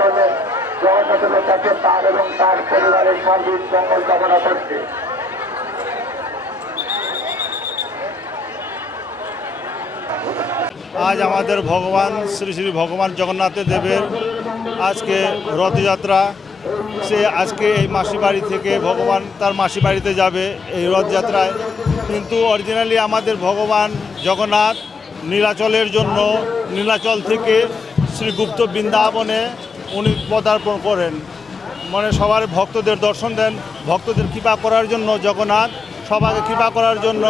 করলেন জগন্নাথের কাছে তার এবং তার পরিবারের সার্বিক মঙ্গল কামনা করছে। আজ আমাদের ভগবান শ্রী শ্রী ভগবান জগন্নাথ দেবের আজকে রথযাত্রা। সে আজকে এই মাসি বাড়ি থেকে ভগবান তার মাসি বাড়িতে যাবে এই রথযাত্রায়। কিন্তু অরিজিনালি আমাদের ভগবান জগন্নাথ নীলাচলের জন্য নীলাচল থেকে শ্রীগুপ্ত বৃন্দাবনে উনি পদার্পণ করেন, মানে সবার ভক্তদের দর্শন দেন। ভক্তদের কৃপা করার জন্য জগন্নাথ সবাইকে কৃপা করার জন্য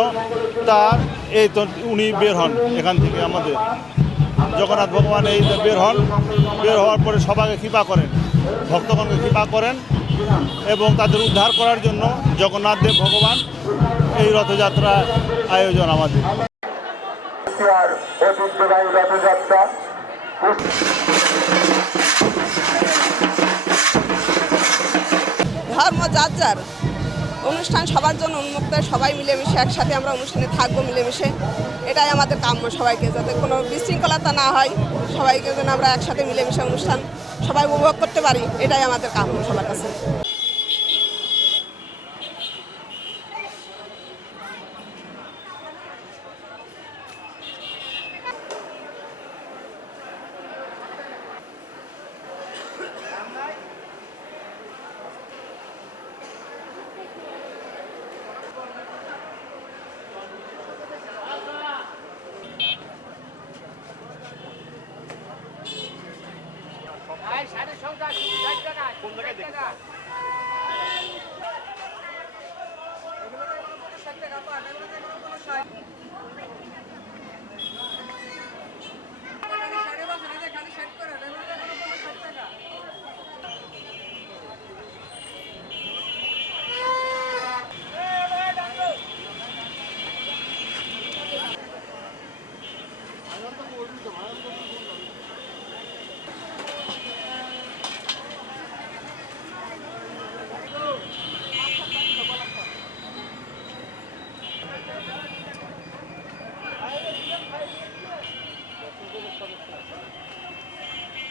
তার এই তো উনি বের হন এখান থেকে। আমাদের জগন্নাথ ভগবান এই বের হন, বের হওয়ার পরে সবাইকে কৃপা করেন, ভক্তগণকে কৃপা করেন এবং তাদের উদ্ধার করার জন্য জগন্নাথ দেব ভগবান এই রথযাত্রা আয়োজন আমাদের। রথযাত্রা ধর্ম যার যার, অনুষ্ঠান সবার জন্য উন্মুক্ত, সবাই মিলেমিশে একসাথে আমরা অনুষ্ঠানে থাকবো মিলেমিশে, এটাই আমাদের কাম্য। সবাইকে যাতে কোনো বিশৃঙ্খলতা না হয়, সবাইকে যেন আমরা একসাথে মিলেমিশে অনুষ্ঠান সবাই উপভোগ করতে পারি, এটাই আমাদের কাম্য সবার কাছে।